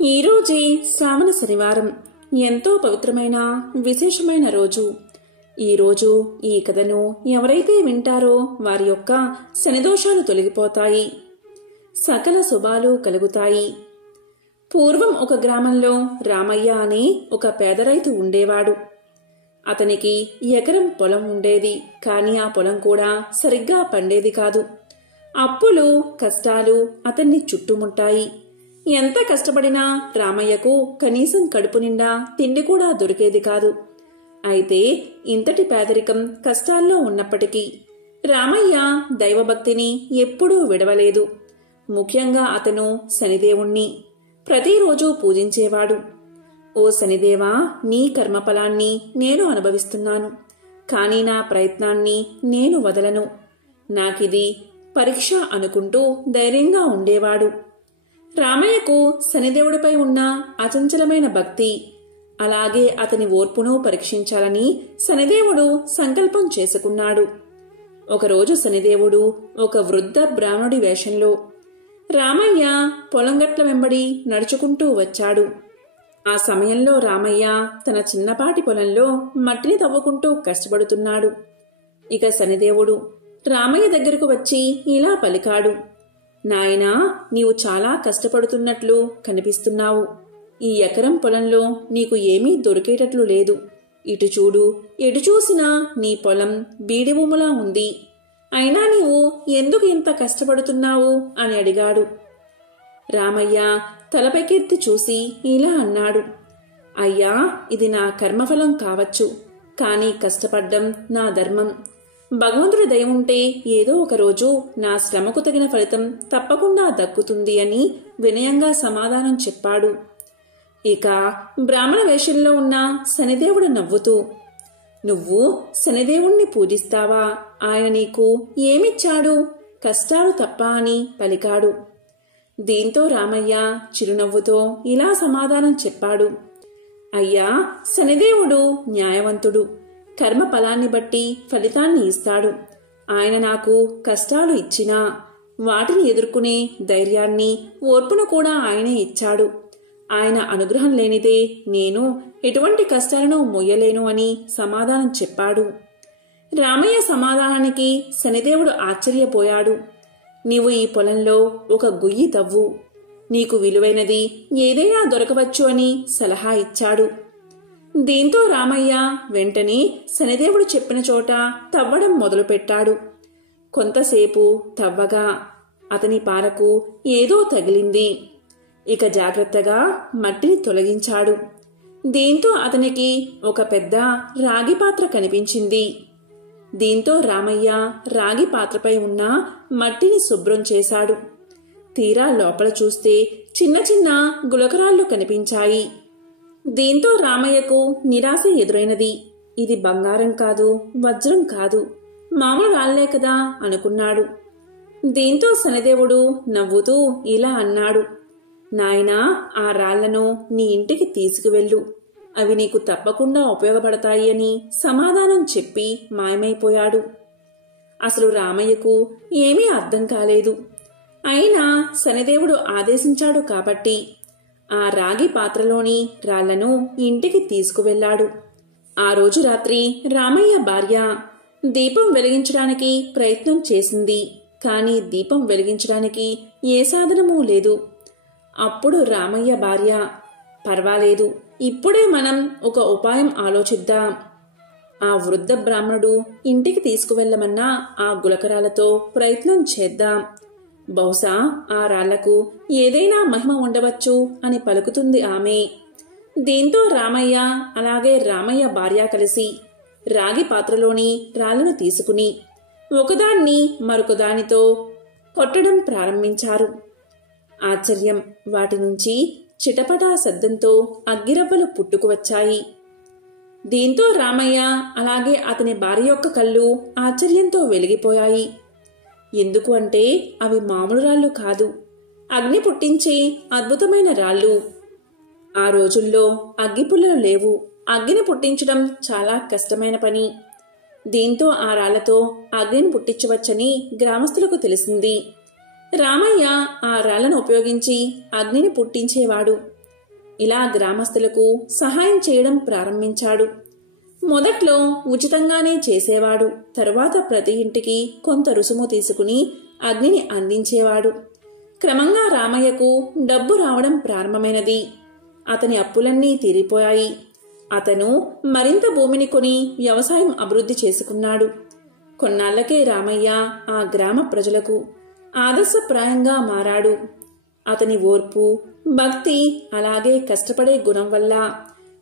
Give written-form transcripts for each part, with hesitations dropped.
ఈరోజే శ్రావణ శనివారం, ఎంతో పవిత్రమైన విశేషమైన రోజు. ఈరోజు ఈ కథను ఎవరైతే వింటారో వారి యొక్క శనిదోషాలు తొలగిపోతాయి, సకల శుభాలు కలుగుతాయి. పూర్వం ఒక గ్రామంలో రామయ్య అనే ఒక పేద రైతు ఉండేవాడు. అతనికి ఎకరం పొలం ఉండేది, కానీ ఆ పొలం కూడా సరిగ్గా పండేది కాదు. అప్పులు కష్టాలు అతన్ని చుట్టుముట్టాయి. ఎంత కష్టపడినా రామయ్యకు కనీసం కడుపు నిండా తిండి కూడా దొరికేది కాదు. అయితే ఇంతటి పేదరికం కష్టాల్లో ఉన్నప్పటికీ రామయ్య దైవభక్తిని ఎప్పుడూ విడవలేదు. ముఖ్యంగా అతను శనిదేవుణ్ణి ప్రతిరోజు పూజించేవాడు. ఓ శనిదేవా, నీ కర్మఫలాన్ని నేను అనుభవిస్తున్నాను, కానీ నా ప్రయత్నాన్ని నేను వదలను. నాకిది పరీక్ష అనుకుంటూ ధైర్యంగా ఉండేవాడు. రామయ్యకు శనిదేవుడిపై ఉన్న అచంచలమైన భక్తి, అలాగే అతని ఓర్పును పరీక్షించాలని శనిదేవుడు సంకల్పం చేసుకున్నాడు. ఒకరోజు శనిదేవుడు ఒక వృద్ధ బ్రాహ్మణుడి వేషంలో రామయ్య పొలంగట్ల వెంబడి నడుచుకుంటూ వచ్చాడు. ఆ సమయంలో రామయ్య తన చిన్నపాటి పొలంలో మట్టిని తవ్వుకుంటూ కష్టపడుతున్నాడు. ఇక శనిదేవుడు రామయ్య దగ్గరకు వచ్చి ఇలా పలికాడు: నాయనా, నీవు చాలా కష్టపడుతున్నట్లు కనిపిస్తున్నావు. ఈ ఎకరం పొలంలో నీకు ఏమీ దొరికేటట్లు లేదు. ఇటు చూడు, ఎటు చూసినా నీ పొలం బీడి భూములా ఉంది. అయినా నీవు ఎందుకు ఇంత కష్టపడుతున్నావు అని అడిగాడు. రామయ్య తలపైకెత్తి చూసి ఇలా అన్నాడు: అయ్యా, ఇది నా కర్మఫలం కావచ్చు, కానీ కష్టపడ్డం నా ధర్మం. భగవంతుడి దయ ఉంటే ఏదో ఒక రోజు నా శ్రమకు తగిన ఫలితం తప్పకుండా దక్కుతుంది అని వినయంగా సమాధానం చెప్పాడు. ఇక బ్రాహ్మణ వేషంలో ఉన్న శనిదేవుడు నవ్వుతూ, నువ్వు శనిదేవుణ్ణి పూజిస్తావా? ఆయన నీకు ఏమిచ్చాడు? కష్టాలు తప్ప అని పలికాడు. దీంతో రామయ్య చిరునవ్వుతో ఇలా సమాధానం చెప్పాడు: అయ్యా, శనిదేవుడు న్యాయవంతుడు. కర్మ ఫలాన్ని బట్టి ఫలితాన్ని ఇస్తాడు. ఆయన నాకు కష్టాలు ఇచ్చినా వాటిని ఎదుర్కొనే ధైర్యాన్ని, ఓర్పును కూడా ఆయనే ఇచ్చాడు. ఆయన అనుగ్రహం లేనిదే నేను ఎటువంటి కష్టాలను మొయ్యలేను అని సమాధానం చెప్పాడు. రామయ్య సమాధానానికి శనిదేవుడు ఆశ్చర్యపోయాడు. నీవు ఈ పొలంలో ఒక గుయ్యి తవ్వు, నీకు విలువైనది ఏదైనా దొరకవచ్చు అని సలహా ఇచ్చాడు. దీంతో రామయ్య వెంటనే శనిదేవుడు చెప్పిన చోట తవ్వడం మొదలుపెట్టాడు. కొంతసేపు తవ్వగా అతని పారకు ఏదో తగిలింది. ఇక జాగ్రత్తగా మట్టిని తొలగించాడు. దీంతో అతనికి ఒక పెద్ద రాగి పాత్ర కనిపించింది. దీంతో రామయ్య రాగి పాత్రపై ఉన్న మట్టిని శుభ్రం చేశాడు. తీరా లోపల చూస్తే చిన్న చిన్న గులకరాళ్లు కనిపించాయి. దీంతో రామయ్యకు నిరాశ ఎదురైనది. ఇది బంగారం కాదు, వజ్రం కాదు, మామూలు రాళ్లే కదా అనుకున్నాడు. దీంతో శనిదేవుడు నవ్వుతూ ఇలా అన్నాడు: నాయనా, ఆ రాళ్లను నీ ఇంటికి తీసుకువెళ్ళు, అవి నీకు తప్పకుండా ఉపయోగపడతాయి అని సమాధానం చెప్పి మాయమైపోయాడు. అసలు రామయ్యకు ఏమీ అర్థం కాలేదు. అయినా శనిదేవుడు ఆదేశించాడు కాబట్టి ఆ రాగి పాత్రలోని రాళ్లను ఇంటికి తీసుకువెళ్లాడు. ఆ రోజు రాత్రి రామయ్య భార్య దీపం వెలిగించడానికి ప్రయత్నం చేసింది, కానీ దీపం వెలిగించడానికి ఏ సాధనమూ లేదు. అప్పుడు రామయ్య భార్య, పర్వాలేదు, ఇప్పుడే మనం ఒక ఉపాయం ఆలోచిద్దాం. ఆ వృద్ధ బ్రాహ్మణుడు ఇంటికి తీసుకువెళ్లమన్న ఆ గులకరాలతో ప్రయత్నం చేద్దాం. బహుశా ఆ రాళ్లకు ఏదైనా మహిమ ఉండవచ్చు అని పలుకుతుంది ఆమె. దీంతో రామయ్య అలాగే రామయ్య భార్య కలిసి రాగి పాత్రలోని రాళ్లను తీసుకుని ఒకదాన్ని మరొకదానితో కొట్టడం ప్రారంభించారు. ఆశ్చర్యం, వాటి నుంచి చిటపటా శబ్దంతో అగ్గిరవ్వలు పుట్టుకువచ్చాయి. దీంతో రామయ్య అలాగే అతని భార్య యొక్క కళ్ళు ఆశ్చర్యంతో వెలిగిపోయాయి. ఎందుకు అంటే అవి మామూలు రాళ్లు కాదు, అగ్ని పుట్టించే అద్భుతమైన రాళ్లు. ఆ రోజుల్లో అగ్గిపుల్లలు లేవు, అగ్నిని పుట్టించడం చాలా కష్టమైన పని. దీంతో ఆ రాళ్లతో అగ్నిని పుట్టించవచ్చని గ్రామస్తులకు తెలిసింది. రామయ్య ఆ రాళ్లను ఉపయోగించి అగ్నిని పుట్టించేవాడు. ఇలా గ్రామస్తులకు సహాయం చేయడం ప్రారంభించాడు. మొదట్లో ఉచితంగానే చేసేవాడు. తరువాత ప్రతి ఇంటికి కొంత రుసుము తీసుకుని అగ్నిని అందించేవాడు. క్రమంగా రామయ్యకు డబ్బు రావడం ప్రారంభమైనది. అతని అప్పులన్నీ తీరిపోయాయి. అతను మరింత భూమిని కొని వ్యవసాయం అభివృద్ధి చేసుకున్నాడు. కొన్నాళ్లకే రామయ్య ఆ గ్రామ ప్రజలకు ఆదర్శప్రాయంగా మారాడు. అతని ఓర్పు, భక్తి, అలాగే కష్టపడే గుణం వల్ల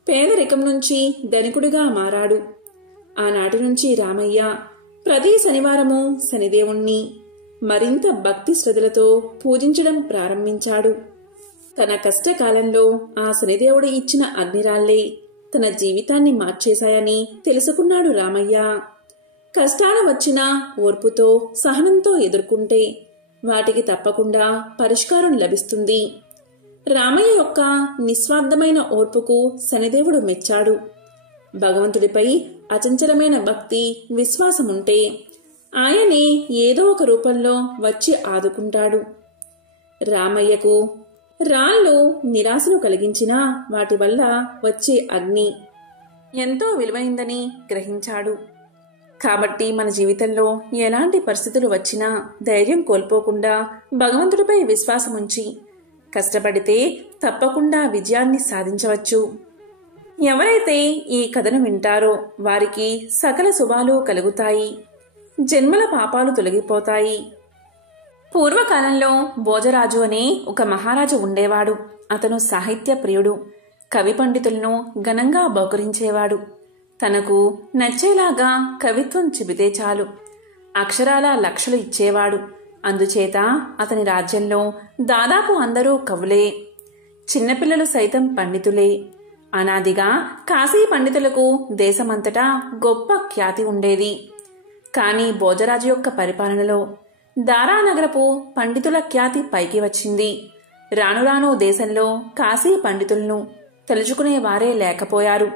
పేదరికం నుంచి ధనికుడిగా మారాడు. ఆనాటి నుంచి రామయ్య ప్రతి శనివారము శనిదేవుణ్ణి మరింత భక్తి శ్రద్ధలతో పూజించడం ప్రారంభించాడు. తన కష్టకాలంలో ఆ శనిదేవుడు ఇచ్చిన అగ్నిరాళ్లే తన జీవితాన్ని మార్చేశాయని తెలుసుకున్నాడు రామయ్య. కష్టాలు వచ్చినా ఓర్పుతో, సహనంతో ఎదుర్కొంటే వాటికి తప్పకుండా పరిష్కారం లభిస్తుంది. రామయ్య యొక్క నిస్వార్థమైన ఓర్పుకు శనిదేవుడు మెచ్చాడు. భగవంతుడిపై అచంచలమైన భక్తి, విశ్వాసముంటే ఆయనే ఏదో ఒక రూపంలో వచ్చి ఆదుకుంటాడు. రామయ్యకు రాళ్ళు నిరాశను కలిగించినా వాటి వల్ల వచ్చే అగ్ని ఎంతో విలువైందని గ్రహించాడు. కాబట్టి మన జీవితంలో ఎలాంటి పరిస్థితులు వచ్చినా ధైర్యం కోల్పోకుండా భగవంతుడిపై విశ్వాసముంచి కష్టపడితే తప్పకుండా విజయాన్ని సాధించవచ్చు. ఎవరైతే ఈ కథను వింటారో వారికి సకల శుభాలు కలుగుతాయి, జన్మల పాపాలు తొలగిపోతాయి. పూర్వకాలంలో భోజరాజు అనే ఒక మహారాజు ఉండేవాడు. అతను సాహిత్య ప్రియుడు, కవి పండితులను ఘనంగా బహుకరించేవాడు. తనకు నచ్చేలాగా కవిత్వం చెబితే చాలు అక్షరాల లక్షలు ఇచ్చేవాడు. అందుచేత అతని రాజ్యంలో దాదాపు అందరూ కవులే, చిన్నపిల్లలు సైతం పండితులే. అనాదిగా కాశీ పండితులకు దేశమంతటా గొప్ప ఖ్యాతి ఉండేది. కాని భోజరాజు యొక్క పరిపాలనలో దారానగరపు పండితుల ఖ్యాతి పైకి వచ్చింది. రాను రాను దేశంలో కాశీ పండితులను తలుచుకునేవారే లేకపోయారు.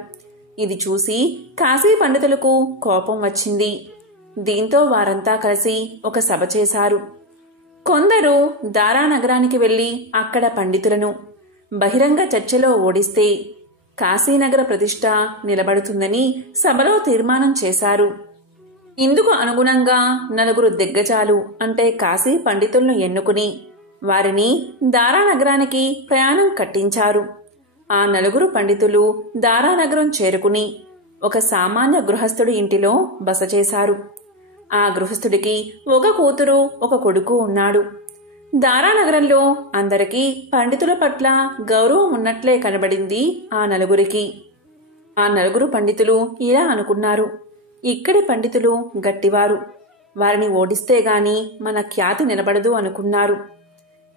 ఇది చూసి కాశీ పండితులకు కోపం వచ్చింది. దీంతో వారంతా కలిసి ఒక సభ చేశారు. కొందరు దారానగరానికి వెళ్లి అక్కడ పండితులను బహిరంగ చర్చలో ఓడిస్తే కాశీనగర ప్రతిష్ట నిలబడుతుందని సభలో తీర్మానం చేశారు. ఇందుకు అనుగుణంగా నలుగురు దిగ్గజాలు అంటే కాశీ పండితులను ఎన్నుకుని వారిని దారానగరానికి ప్రయాణం కట్టించారు. ఆ నలుగురు పండితులు దారానగరం చేరుకుని ఒక సామాన్య గృహస్థుడి ఇంటిలో బస చేశారు. ఆ గృహస్థుడికి ఒక కూతురు, ఒక కొడుకు ఉన్నాడు. దారానగరంలో అందరికీ పండితుల పట్ల గౌరవం ఉన్నట్లే కనబడింది ఆ నలుగురికి. ఆ నలుగురు పండితులు ఇలా అనుకున్నారు: ఇక్కడి పండితులు గట్టివారు, వారిని ఓడిస్తే గాని మన ఖ్యాతి నిలబడదు అనుకున్నారు.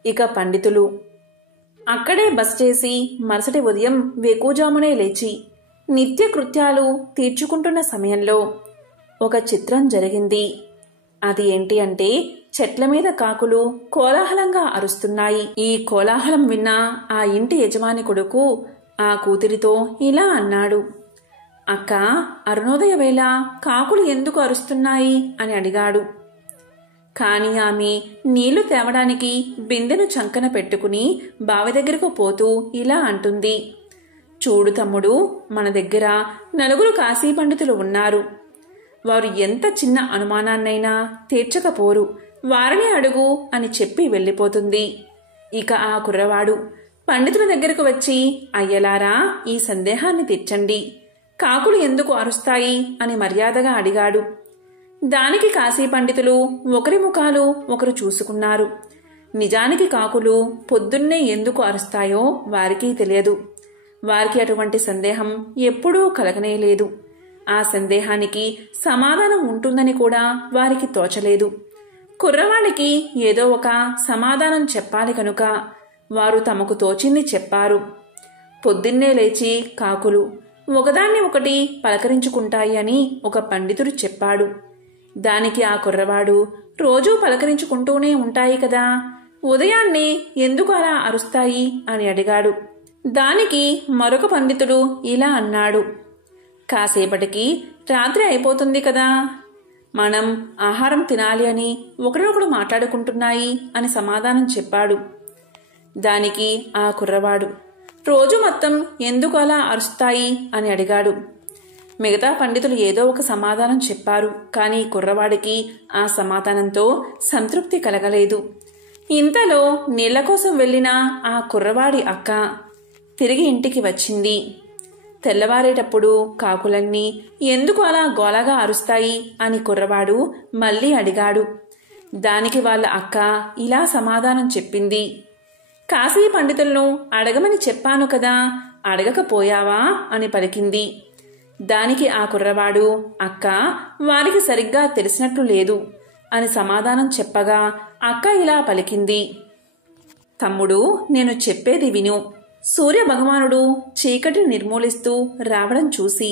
ఇక పండితులు అక్కడే బస చేసి మరుసటి ఉదయం వేకుజామునే లేచి నిత్య కృత్యాలు తీర్చుకుంటున్న సమయంలో ఒక చిత్రం జరిగింది. అది ఏంటి అంటే చెట్ల మీద కాకులు కోలాహలంగా అరుస్తున్నాయి. ఈ కోలాహలం విన్న ఆ ఇంటి యజమాని కొడుకు ఆ కూతురితో ఇలా అన్నాడు: అక్క, అరుణోదయ వేళ కాకులు ఎందుకు అరుస్తున్నాయి అని అడిగాడు. కాని ఆమె నీళ్లు తేవడానికి బిందెను చంకన పెట్టుకుని బావి దగ్గరకు పోతూ ఇలా అంటుంది: చూడు తమ్ముడు, మన దగ్గర నలుగురు కాశీ పండితులు ఉన్నారు. వారు ఎంత చిన్న అనుమానాన్నైనా తీర్చకపోరు, వారిని అడుగు అని చెప్పి వెళ్ళిపోతుంది. ఇక ఆ కుర్రవాడు పండితుల దగ్గరకు వచ్చి, అయ్యలారా, ఈ సందేహాన్ని తీర్చండి, కాకులు ఎందుకు అరుస్తాయి అని మర్యాదగా అడిగాడు. దానికి కాశీ పండితులు ఒకరి ముఖాలు ఒకరు చూసుకున్నారు. నిజానికి కాకులు పొద్దున్నే ఎందుకు అరుస్తాయో వారికి తెలియదు. వారికి అటువంటి సందేహం ఎప్పుడూ కలగనేలేదు. ఆ సందేహానికి సమాధానం ఉంటుందని కూడా వారికి తోచలేదు. కుర్రవాడికి ఏదో ఒక సమాధానం చెప్పాలి కనుక వారు తమకు తోచింది చెప్పారు. పొద్దున్నే లేచి కాకులు ఒకదాన్ని ఒకటి పలకరించుకుంటాయి అని ఒక పండితుడు చెప్పాడు. దానికి ఆ కుర్రవాడు, రోజూ పలకరించుకుంటూనే ఉంటాయి కదా, ఉదయాన్నే ఎందుకు అలా అరుస్తాయి అని అడిగాడు. దానికి మరొక పండితుడు ఇలా అన్నాడు: కాసేపటికి రాత్రి అయిపోతుంది కదా, మనం ఆహారం తినాలి అని ఒకరినొకడు మాట్లాడుకుంటున్నాయి అని సమాధానం చెప్పాడు. దానికి ఆ కుర్రవాడు, రోజు మొత్తం ఎందుకు అలా అరుస్తాయి అని అడిగాడు. మిగతా పండితులు ఏదో ఒక సమాధానం చెప్పారు. కానీ కుర్రవాడికి ఆ సమాధానంతో సంతృప్తి కలగలేదు. ఇంతలో నీళ్ల కోసం వెళ్ళిన ఆ కుర్రవాడి అక్క తిరిగి ఇంటికి వచ్చింది. తెల్లవారేటప్పుడు కాకులన్నీ ఎందుకు అలా గోలగా అరుస్తాయి అని కుర్రవాడు మళ్ళీ అడిగాడు. దానికి వాళ్ళ అక్క ఇలా సమాధానం చెప్పింది. కాశీ పండితులను అడగమని చెప్పాను కదా, అడగకపోయావా అని పలికింది. దానికి ఆ కుర్రవాడు, అక్క వారికి సరిగ్గా తెలిసినట్లు లేదు అని సమాధానం చెప్పగా అక్క ఇలా పలికింది. తమ్ముడు, నేను చెప్పేది విను. సూర్య భగవానుడు చీకటిని నిర్మూలిస్తూ రావడం చూసి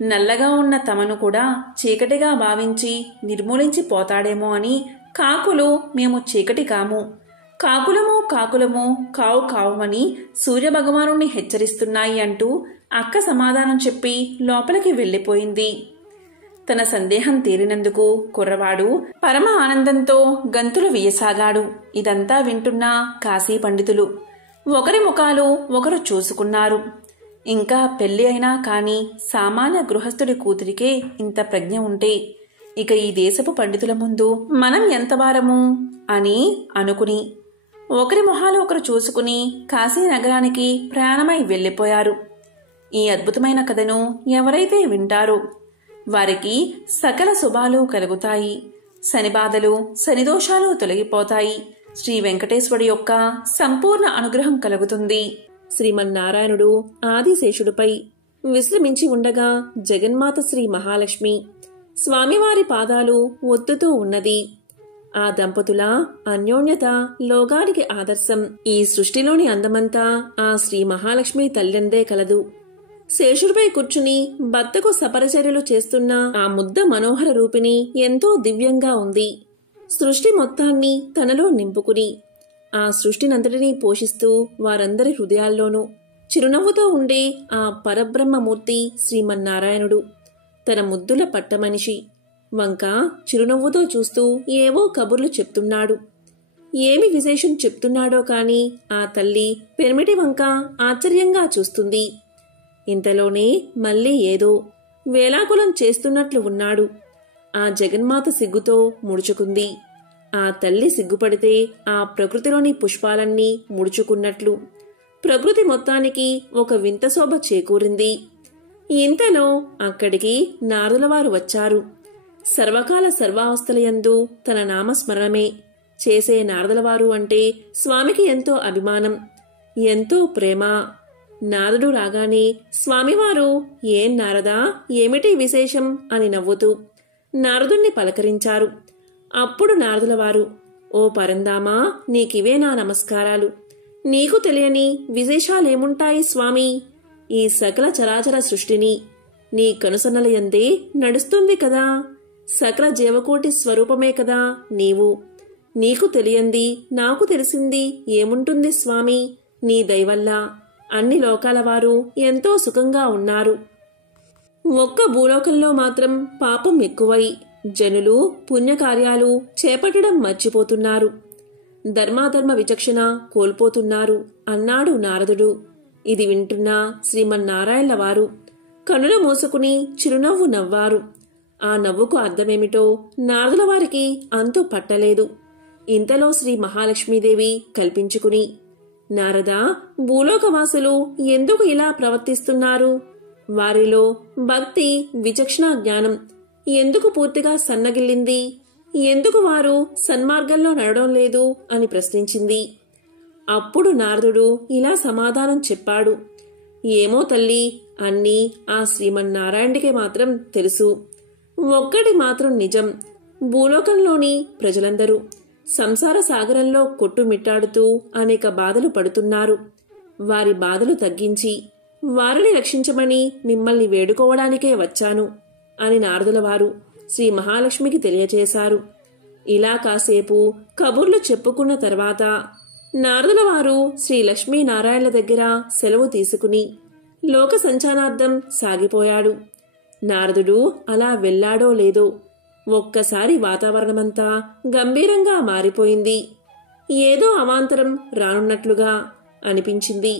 నల్లగా ఉన్న తమను కూడా చీకటిగా భావించి నిర్మూలించి పోతాడేమో అని కాకులు మేము చీకటి కాము, కాకులము కావు కావుమని సూర్యభగవానుణ్ణి హెచ్చరిస్తున్నాయి అంటూ అక్క సమాధానం చెప్పి లోపలికి వెళ్ళిపోయింది. తన సందేహం తీరినందుకు కుర్రవాడు పరమ ఆనందంతో గంతులు వేయసాగాడు. ఇదంతా వింటున్న కాశీ పండితులు ఒకరి ముఖాలు ఒకరు చూసుకున్నారు. ఇంకా పెళ్లి అయినా కాని సామాన్య గృహస్థుడి కూతురికే ఇంత ప్రజ్ఞ ఉంటే ఇక ఈ దేశపు పండితుల ముందు మనం ఎంతవారము అని అనుకుని ఒకరి మొహాలు ఒకరు చూసుకుని కాశీ నగరానికి ప్రయాణమై వెళ్ళిపోయారు. ఈ అద్భుతమైన కథను ఎవరైతే వింటారో వారికి సకల శుభాలు కలుగుతాయి, శనిబాధలు శనిదోషాలు తొలగిపోతాయి, శ్రీ వెంకటేశ్వరుడి యొక్క సంపూర్ణ అనుగ్రహం కలుగుతుంది. శ్రీమన్నారాయణుడు ఆదిశేషుడిపై విశ్రమించి ఉండగా జగన్మాత శ్రీ మహాలక్ష్మి స్వామివారి పాదాలు ఒత్తుతూ ఉన్నది. ఆ దంపతుల అన్యోన్యత లోకానికి ఆదర్శం. ఈ సృష్టిలోని అందమంతా ఆ శ్రీ మహాలక్ష్మి తల్లిందే కలదు. శేషుడిపై కూర్చుని భర్తకు సపరిచర్యలు చేస్తున్న ఆ ముద్ద మనోహర రూపిణి ఎంతో దివ్యంగా ఉంది. సృష్టి మొత్తాన్ని తనలో నింపుకుని ఆ సృష్టినంతటినీ పోషిస్తూ వారందరి హృదయాల్లోనూ చిరునవ్వుతో ఉండే ఆ పరబ్రహ్మమూర్తి శ్రీమన్నారాయణుడు తన ముద్దుల పట్టమనిషి వంక చిరునవ్వుతో చూస్తూ ఏవో కబుర్లు చెప్తున్నాడు. ఏమి విశేషం చెప్తున్నాడో కాని ఆ తల్లి పెనిమిటి వంక ఆశ్చర్యంగా చూస్తుంది. ఇంతలోనే మళ్ళీ ఏదో వేలాకులం చేస్తున్నట్లు ఉన్నాడు. ఆ జగన్మాత సిగ్గుతో ముడుచుకుంది. ఆ తల్లి సిగ్గుపడితే ఆ ప్రకృతిలోని పుష్పాలన్నీ ముడుచుకున్నట్లు ప్రకృతి మొత్తానికి ఒక వింత శోభ చేకూరింది. ఇంతలో అక్కడికి నారదులవారు వచ్చారు. సర్వకాల సర్వావస్థలయందు తన నామస్మరణమే చేసే నారదులవారు అంటే స్వామికి ఎంతో అభిమానం, ఎంతో ప్రేమ. నారదుడు రాగానే స్వామివారు ఏం నారదా, ఏమిటి విశేషం అని నవ్వుతూ నారదుణ్ణి పలకరించారు. అప్పుడు నారదులవారు, ఓ పరందామా, నీకివే నా నమస్కారాలు. నీకు తెలియని విశేషాలేముంటాయి స్వామి? ఈ సకల చరాచర సృష్టిని నీ కనుసన్నలయందే నడుస్తుంది కదా. సకల జీవకోటి స్వరూపమే కదా నీవు. నీకు తెలియంది నాకు తెలిసింది ఏముంటుంది స్వామి? నీ దయవల్ల అన్ని లోకాల వారు ఎంతో సుఖంగా ఉన్నారు. ఒక్క భూలోకంలో మాత్రం పాపం ఎక్కువై జనులు పుణ్యకార్యాలు చేపట్టడం మర్చిపోతున్నారు, ధర్మాధర్మ విచక్షణ కోల్పోతున్నారు అన్నాడు నారదుడు. ఇది వింటున్న శ్రీమన్నారాయణల వారు కనులు మూసుకుని చిరునవ్వు నవ్వారు. ఆ నవ్వుకు అర్థమేమిటో నారదుల వారికి అంతు పట్టలేదు. ఇంతలో శ్రీ మహాలక్ష్మీదేవి కల్పించుకుని, నారదా, భూలోకవాసులు ఎందుకు ఇలా ప్రవర్తిస్తున్నారు? వారిలో భక్తి విచక్షణ జ్ఞానం ఎందుకు పూర్తిగా సన్నగిల్లింది? ఎందుకు వారు సన్మార్గంలో నడవడం లేదు అని ప్రశ్నించింది. అప్పుడు నారదుడు ఇలా సమాధానం చెప్పాడు. ఏమో తల్లి, అన్నీ ఆ శ్రీమన్నారాయణుడికి మాత్రం తెలుసు. ఒక్కటి మాత్రం నిజం, భూలోకంలోని ప్రజలందరూ సంసార సాగరంలో కొట్టుమిట్టాడుతూ అనేక బాధలు పడుతున్నారు. వారి బాధలు తగ్గించి వారిని రక్షించమని మిమ్మల్ని వేడుకోవడానికే వచ్చాను అని నారదుల వారు శ్రీ మహాలక్ష్మికి తెలియచేశారు. ఇలా కాసేపు కబుర్లు చెప్పుకున్న తర్వాత నారదుల వారు శ్రీ లక్ష్మీనారాయణల దగ్గర సెలవు తీసుకుని లోక సంచానార్థం సాగిపోయాడు. నారదుడు అలా వెళ్ళాడో లేదో ఒక్కసారి వాతావరణమంతా గంభీరంగా మారిపోయింది. ఏదో అవాంతరం రానున్నట్లుగా అనిపించింది.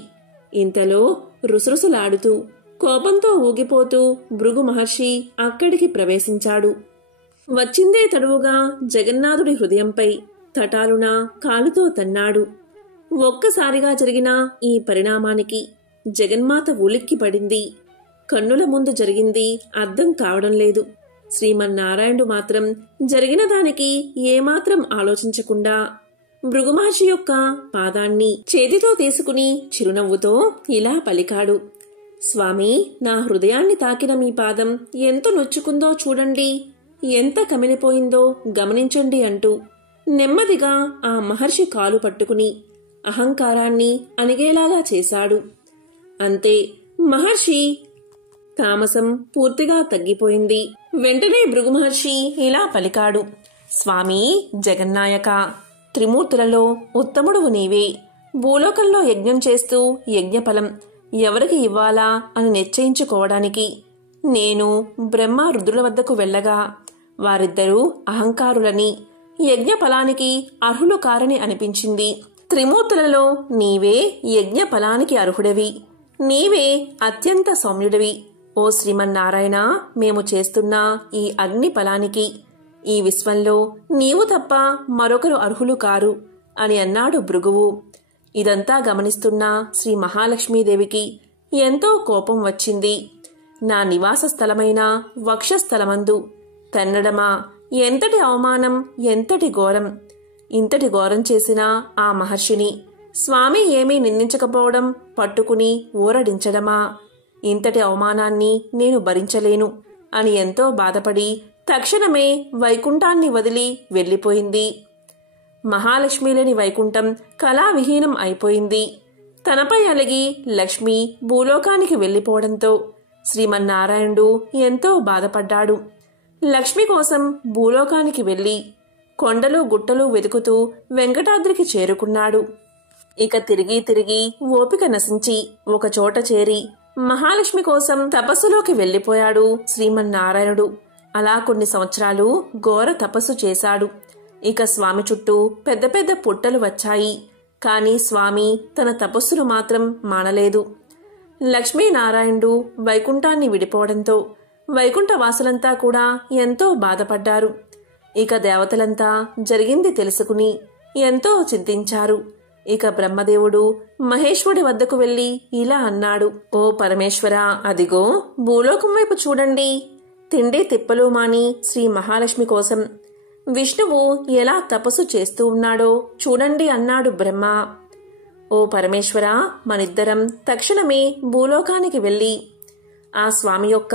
ఇంతలో రుసరుసలాడుతూ కోపంతో ఊగిపోతూ భృగు మహర్షి అక్కడికి ప్రవేశించాడు. వచ్చిందే తడువుగా జగన్నాథుడి హృదయంపై తటాలున కాలుతో తన్నాడు. ఒక్కసారిగా జరిగిన ఈ పరిణామానికి జగన్మాత ఉలిక్కిపడింది. కన్నుల ముందు జరిగింది అర్థం కావడం లేదు. శ్రీమన్నారాయణుడు మాత్రం జరిగిన దానికి ఏమాత్రం ఆలోచించకుండా భృగుమహర్షి యొక్క పాదాన్ని చేతితో తీసుకుని చిరునవ్వుతో ఇలా పలికాడు. స్వామి, నా హృదయాన్ని తాకిన మీ పాదం ఎంత నొచ్చుకుందో చూడండి, ఎంత కమిలిపోయిందో గమనించండి అంటూ నెమ్మదిగా ఆ మహర్షి కాలు పట్టుకుని అహంకారాన్ని అణిగేలాగా చేశాడు. అంతే, మహర్షి తామసం పూర్తిగా తగ్గిపోయింది. వెంటనే భృగుమహర్షి ఇలా పలికాడు. స్వామి జగన్నాయక, త్రిమూర్తులలో ఉత్తముడువు నీవే. భూలోకంలో యజ్ఞం చేస్తూ యజ్ఞఫలం ఎవరికి ఇవ్వాలా అని నిశ్చయించుకోవడానికి నేను బ్రహ్మ రుద్రుల వద్దకు వెళ్ళగా వారిద్దరూ అహంకారులని, యజ్ఞఫలానికి అర్హులు కారని అనిపించింది. త్రిమూర్తులలో నీవే యజ్ఞ ఫలానికి అర్హుడవి, నీవే అత్యంత సౌమ్యుడివి. ఓ శ్రీమన్నారాయణ, మేము చేస్తున్న ఈ అగ్ని ఫలానికి ఈ విశ్వంలో నీవు తప్ప మరొకరు అర్హులు కారు అని అన్నాడు భృగువు. ఇదంతా గమనిస్తున్న శ్రీ మహాలక్ష్మీదేవికి ఎంతో కోపం వచ్చింది. నా నివాస స్థలమైన వక్షస్థలమందు తన్నడమా, ఎంతటి అవమానం, ఎంతటి ఘోరం! ఇంతటి ఘోరం చేసిన ఆ మహర్షిని స్వామి ఏమీ నిందించకపోవడం పట్టుకుని ఊరడించడమా? ఇంతటి అవమానాన్ని నేను భరించలేను అని ఎంతో బాధపడి తక్షణమే వైకుంఠాన్ని వదిలి వెళ్ళిపోయింది. మహాలక్ష్మి లేని వైకుంఠం కళావిహీనం అయిపోయింది. తనపై అలిగి లక్ష్మి భూలోకానికి వెళ్ళిపోవడంతో శ్రీమన్నారాయణుడు ఎంతో బాధపడ్డాడు. లక్ష్మి కోసం భూలోకానికి వెళ్ళి కొండలు గుట్టలు వెతుకుతూ వెంకటాద్రికి చేరుకున్నాడు. ఇక తిరిగి తిరిగి ఓపిక నశించి ఒకచోట చేరి మహాలక్ష్మి కోసం తపస్సులోకి వెళ్ళిపోయాడు శ్రీమన్నారాయణుడు. అలా కొన్ని సంవత్సరాలు ఘోర తపస్సు చేశాడు. ఇక స్వామి చుట్టూ పెద్ద పెద్ద పుట్టలు వచ్చాయి. కాని స్వామి తన తపస్సును మాత్రం మానలేదు. లక్ష్మీనారాయణుడు వైకుంఠాన్ని విడిపోవడంతో వైకుంఠవాసులంతా కూడా ఎంతో బాధపడ్డారు. ఇక దేవతలంతా జరిగింది తెలుసుకుని ఎంతో చింతించారు. ఇక బ్రహ్మదేవుడు మహేశ్వరుడి వద్దకు వెళ్లి ఇలా అన్నాడు. ఓ పరమేశ్వర, అదిగో భూలోకం వైపు చూడండి. తిండి తిప్పలు మాని శ్రీ మహాలక్ష్మి కోసం విష్ణువు ఎలా తపస్సు చేస్తూ ఉన్నాడో చూడండి అన్నాడు బ్రహ్మ. ఓ పరమేశ్వర, మనిద్దరం తక్షణమే భూలోకానికి వెళ్ళి ఆ స్వామి యొక్క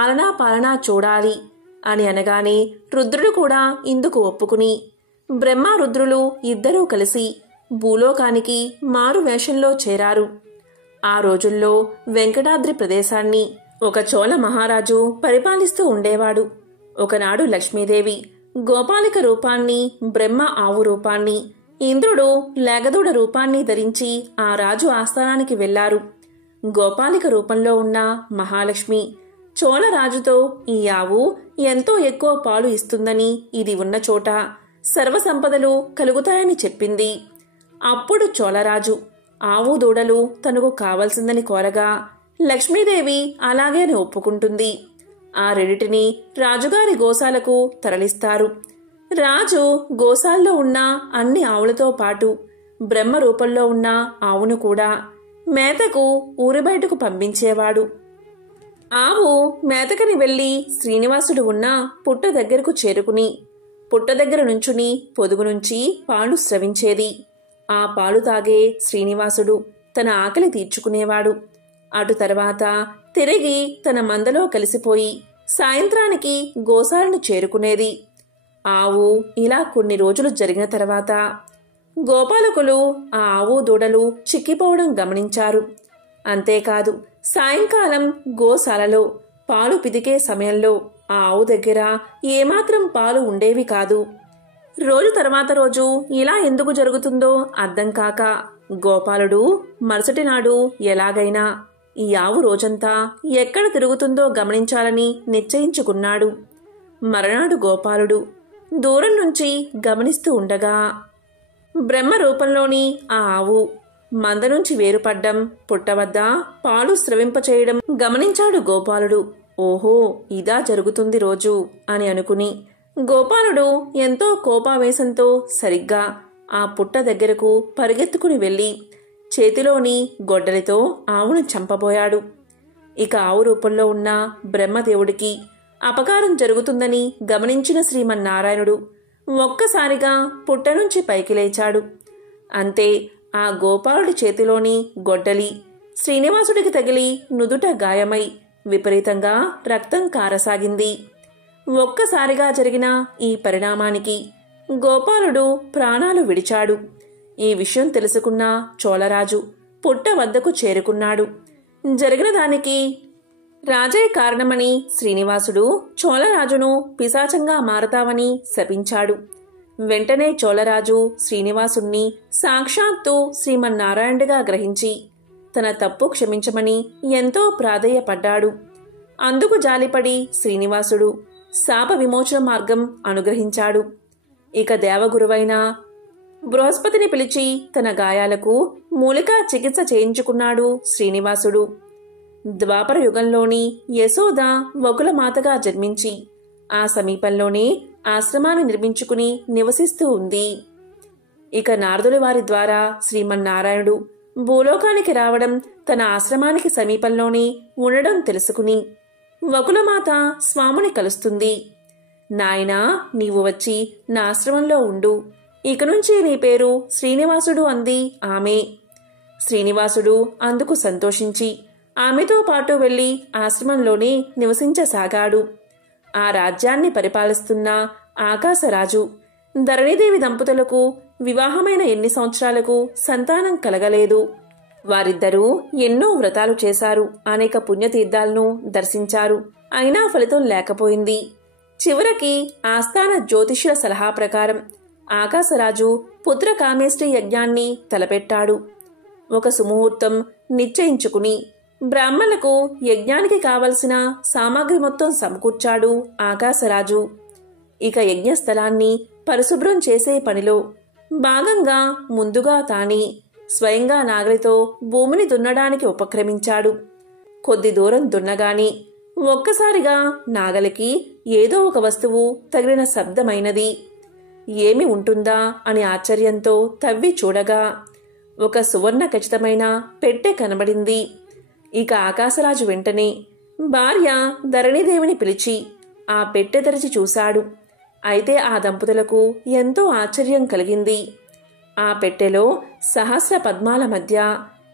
ఆలనా పాలనా చూడాలి అని అనగానే రుద్రుడు కూడా ఇందుకు ఒప్పుకుని బ్రహ్మ రుద్రులు ఇద్దరూ కలిసి భూలోకానికి మారు వేషంలో చేరారు. ఆ రోజుల్లో వెంకటాద్రి ప్రదేశాన్ని ఒక చోళ మహారాజు పరిపాలిస్తూ ఉండేవాడు. ఒకనాడు లక్ష్మీదేవి గోపాలిక రూపాన్ని, బ్రహ్మ ఆవు రూపాన్ని, ఇంద్రుడు లేగదూడ రూపాన్ని ధరించి ఆ రాజు ఆస్థానానికి వెళ్లారు. గోపాలిక రూపంలో ఉన్న మహాలక్ష్మి చోళరాజుతో ఈ ఆవు ఎంతో ఎక్కువ పాలు ఇస్తుందని, ఇది ఉన్న చోట సర్వసంపదలు కలుగుతాయని చెప్పింది. అప్పుడు చోళరాజు ఆవు దూడలు తనకు కావలసిందని కోరగా లక్ష్మీదేవి అలాగే ఒప్పుకుంటుంది. ఆ రెండిటిని రాజుగారి గోశాలకు తరలిస్తారు. రాజు గోశాల్లో ఉన్న అన్ని ఆవులతో పాటు బ్రహ్మ రూపంలో ఉన్న ఆవును కూడా మేతకు ఊరి బయటకు పంపించేవాడు. ఆవు మేతకని వెళ్లి శ్రీనివాసుడు ఉన్న పుట్ట దగ్గరకు చేరుకుని పుట్ట దగ్గర నుంచుని పొదుగు నుంచి పాలు స్రవించేది. ఆ పాలు తాగే శ్రీనివాసుడు తన ఆకలి తీర్చుకునేవాడు. అటు తర్వాత తిరిగి తన మందలో కలిసిపోయి సాయంత్రానికి గోశాలను చేరుకునేది. ఆవు ఇలా కొన్ని రోజులు జరిగిన తర్వాత గోపాలకులు ఆ ఆవు దూడలు చిక్కిపోవడం గమనించారు. అంతేకాదు, సాయంకాలం గోశాలలో పాలు పితికే సమయంలో ఆ ఆవు దగ్గర ఏమాత్రం పాలు ఉండేవి కాదు. రోజు తర్వాత రోజు ఇలా ఎందుకు జరుగుతుందో అర్థం కాక గోపాలుడు మరుసటి నాడు ఎలాగైనా ఈ ఆవు రోజంతా ఎక్కడ తిరుగుతుందో గమనించాలని నిశ్చయించుకున్నాడు. మరునాడు గోపాలుడు దూరం నుంచి గమనిస్తూ ఉండగా బ్రహ్మ రూపంలోని ఆ ఆవు మంద నుంచి వేరుపడ్డం, పుట్టవద్ద పాలు స్రవింపచేయడం గమనించాడు గోపాలుడు. ఓహో, ఇదా జరుగుతుంది రోజు అని అనుకుని గోపాలుడు ఎంతో కోపావేశంతో సరిగ్గా ఆ పుట్ట దగ్గరకు పరిగెత్తుకుని వెళ్లి చేతిలోని గొడ్డలితో ఆవును చంపబోయాడు. ఇక ఆవు రూపంలో ఉన్న బ్రహ్మదేవుడికి అపకారం జరుగుతుందని గమనించిన శ్రీమన్నారాయణుడు ఒక్కసారిగా పుట్ట నుంచి పైకి లేచాడు. అంతే, ఆ గోపాలుడి చేతిలోని గొడ్డలి శ్రీనివాసుడికి తగిలి నుదుట గాయమై విపరీతంగా రక్తం కారసాగింది. ఒక్కసారిగా జరిగిన ఈ పరిణామానికి గోపాలుడు ప్రాణాలు విడిచాడు. ఈ విషయం తెలుసుకున్న చోళరాజు పుట్ట వద్దకు చేరుకున్నాడు. జరిగిన దానికి రాజే కారణమని శ్రీనివాసుడు చోళరాజును పిశాచంగా మారతావని శపించాడు. వెంటనే చోళరాజు శ్రీనివాసుణ్ణి సాక్షాత్తు శ్రీమన్నారాయణుడిగా గ్రహించి తన తప్పు క్షమించమని ఎంతో ప్రాధేయపడ్డాడు. అందుకు జాలిపడి శ్రీనివాసుడు శాప విమోచన మార్గం అనుగ్రహించాడు. ఇక దేవగురువైన బృహస్పతిని పిలిచి తన గాయాలకు మూలికా చికిత్స చేయించుకున్నాడు శ్రీనివాసుడు. ద్వాపర యుగంలోని యశోద వకులమాతగా జన్మించి ఆ సమీపంలోనే ఆశ్రమాన్ని నిర్మించుకుని నివసిస్తూ ఉంది. ఇక నారదుల వారి ద్వారా శ్రీమన్నారాయణుడు భూలోకానికి రావడం, తన ఆశ్రమానికి సమీపంలోనే ఉండడం తెలుసుకుని వకులమాత స్వామిని కలుస్తుంది. నాయనా, నీవు వచ్చి నా ఆశ్రమంలో ఉండు. ఇక నుంచి నీ పేరు శ్రీనివాసుడు అంది ఆమె. శ్రీనివాసుడు అందుకు సంతోషించి ఆమెతో పాటు వెళ్లి ఆశ్రమంలోనే నివసించసాగాడు. ఆ రాజ్యాన్ని పరిపాలిస్తున్న ఆకాశరాజు ధరణీదేవి దంపతులకు వివాహమైన ఎన్ని సంవత్సరాలకు సంతానం కలగలేదు. వారిద్దరూ ఎన్నో వ్రతాలు చేశారు, అనేక పుణ్యతీర్థాలను దర్శించారు. అయినా ఫలితం లేకపోయింది. చివరికి ఆస్థాన జ్యోతిష్యుల సలహా ప్రకారం ఆకాశరాజు పుత్రకామేష్టి యజ్ఞాన్ని తలపెట్టాడు. ఒక సుముహూర్తం నిశ్చయించుకుని బ్రాహ్మణులకు యజ్ఞానికి కావలసిన సామాగ్రి మొత్తం సమకూర్చాడు ఆకాశరాజు. ఇక యజ్ఞస్థలాన్ని పరిశుభ్రం చేసే పనిలో భాగంగా ముందుగా తానే స్వయంగా నాగలితో భూమిని దున్నడానికి ఉపక్రమించాడు. కొద్ది దూరం దున్నగాని ఒక్కసారిగా నాగలికి ఏదో ఒక వస్తువు తగిలిన శబ్దమైనది. ఏమి ఉంటుందా అని ఆశ్చర్యంతో తవ్వి చూడగా ఒక సువర్ణ ఖచ్చితమైన పెట్టె కనబడింది. ఇక ఆకాశరాజు వెంటనే భార్య ధరణీదేవిని పిలిచి ఆ పెట్టె తెరిచి చూశాడు. అయితే ఆ దంపతులకు ఎంతో ఆశ్చర్యం కలిగింది. ఆ పెట్టెలో సహస్ర పద్మాల మధ్య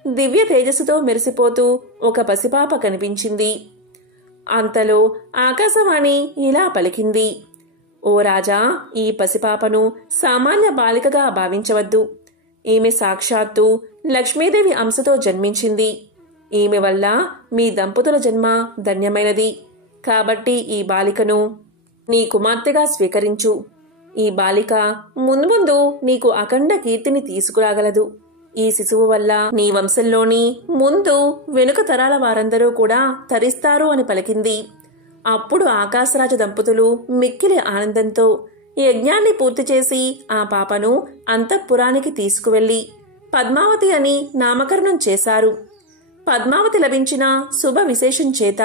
దివ్య తేజస్సుతో మెరిసిపోతూ ఒక పసిపాప కనిపించింది. అంతలో ఆకాశవాణి ఇలా పలికింది: ఓ రాజా, ఈ పసిపాపను సామాన్య బాలికగా భావించవద్దు. ఈమె సాక్షాత్తు లక్ష్మీదేవి అంశతో జన్మించింది. ఈమె వల్ల మీ దంపతుల జన్మ ధన్యమైనది. కాబట్టి ఈ బాలికను నీ కుమార్తెగా స్వీకరించు. ఈ బాలిక మున్ముందు నీకు అఖండ కీర్తిని తీసుకురాగలదు. ఈ శిశువు వల్ల నీ వంశంలోని ముందు వెనుక తరాల వారందరూ కూడా తరిస్తారు అని పలికింది. అప్పుడు ఆకాశరాజు దంపతులు మిక్కిలి ఆనందంతో యజ్ఞాన్ని పూర్తి చేసి ఆ పాపను అంతఃపురానికి తీసుకువెళ్లి పద్మావతి అని నామకరణం చేశారు. పద్మావతి లభించిన శుభ విశేషం చేత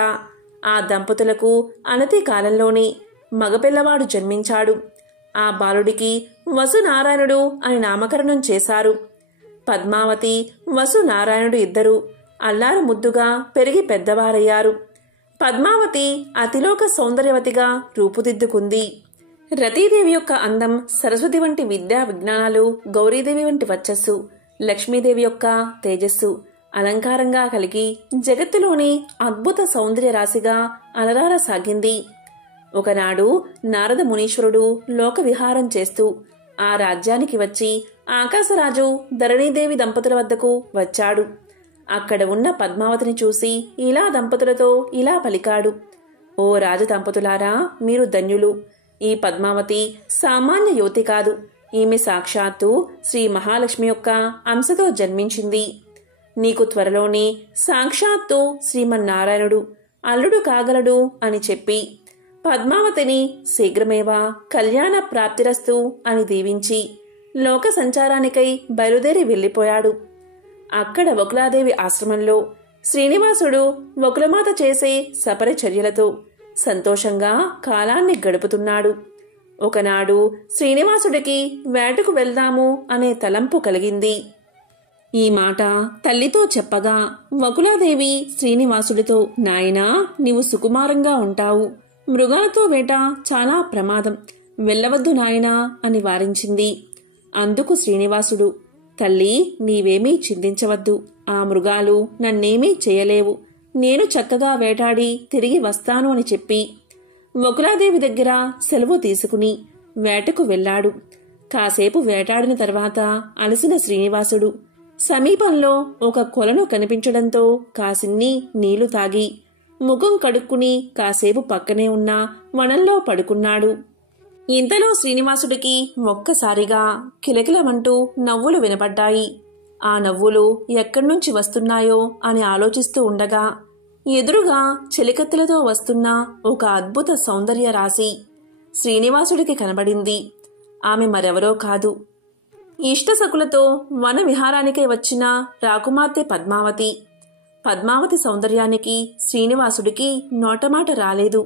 ఆ దంపతులకు అనతి కాలంలోనే మగపిల్లవాడు జన్మించాడు. ఆ బాలుడికి వసునారాయణుడు అని నామకరణం చేశారు. పద్మావతి, వసునారాయణుడు ఇద్దరు అల్లారు ముద్దుగా పెరిగి పెద్దవారయ్యారు. పద్మావతి అతిలోక సౌందర్యవతిగా రూపుదిద్దుకుంది. రతీదేవి యొక్క అందం, సరస్వతి వంటి విద్యా విజ్ఞానాలు, గౌరీదేవి వంటి వర్చస్సు, లక్ష్మీదేవి యొక్క తేజస్సు అలంకారంగా కలిగి జగత్తులోని అద్భుత సౌందర్య రాశిగా అలరారసాగింది. ఒకనాడు నారద మునీశ్వరుడు లోక విహారం చేస్తూ ఆ రాజ్యానికి వచ్చి ఆకాశరాజు ధరణీదేవి దంపతుల వద్దకు వచ్చాడు. అక్కడ ఉన్న పద్మావతిని చూసి ఇలా దంపతులతో ఇలా పలికాడు: ఓ రాజ దంపతులారా, మీరు ధన్యులు. ఈ పద్మావతి సామాన్య యువతి కాదు. ఈమె సాక్షాత్తు శ్రీ మహాలక్ష్మి యొక్క అంశతో జన్మించింది. నీకు త్వరలోనే సాక్షాత్తు శ్రీమన్నారాయణుడు అల్లుడు కాగలడు అని చెప్పి పద్మావతిని శీఘ్రమేవా కళ్యాణ ప్రాప్తిరస్తు అని దీవించి లోక సంచారానికై బయలుదేరి వెళ్లిపోయాడు. అక్కడ వకులాదేవి ఆశ్రమంలో శ్రీనివాసుడు వకులమాత చేసే సపరిచర్యలతో సంతోషంగా కాలాన్ని గడుపుతున్నాడు. ఒకనాడు శ్రీనివాసుడికి వేటకు వెళ్దాము అనే తలంపు కలిగింది. ఈ మాట తల్లితో చెప్పగా వకులాదేవి శ్రీనివాసుడితో, నాయనా, నీవు సుకుమారంగా ఉంటావు, మృగాలతో వేట చాలా ప్రమాదం, వెళ్ళవద్దు నాయనా అని వారించింది. అందుకు శ్రీనివాసుడు, తల్లి, నీవేమీ చింతించవద్దు, ఆ మృగాలు నన్నేమీ చేయలేవు, నేను చక్కగా వేటాడి తిరిగి వస్తాను అని చెప్పి వకులాదేవి దగ్గర సెలవు తీసుకుని వేటకు వెళ్లాడు. కాసేపు వేటాడిన తర్వాత అలసిన శ్రీనివాసుడు సమీపంలో ఒక కొలను కనిపించడంతో కాసిన్ని నీళ్లు తాగి ముఖం కడుక్కుని కాసేపు పక్కనే ఉన్న వనంలో పడుకున్నాడు. ఇంతలో శ్రీనివాసుడికి ఒక్కసారిగా కిలకిలమంటూ నవ్వులు వినపడ్డాయి. ఆ నవ్వులు ఎక్కడ్నుంచి వస్తున్నాయో అని ఆలోచిస్తూ ఉండగా ఎదురుగా చెలికత్తెలతో వస్తున్న ఒక అద్భుత సౌందర్య రాశి శ్రీనివాసుడికి కనబడింది. ఆమె మరెవరో కాదు, ఇష్టసకులతో వన విహారానికై వచ్చిన రాకుమార్తె పద్మావతి. పద్మావతి సౌందర్యానికి శ్రీనివాసుడికి నోటమాట రాలేదు.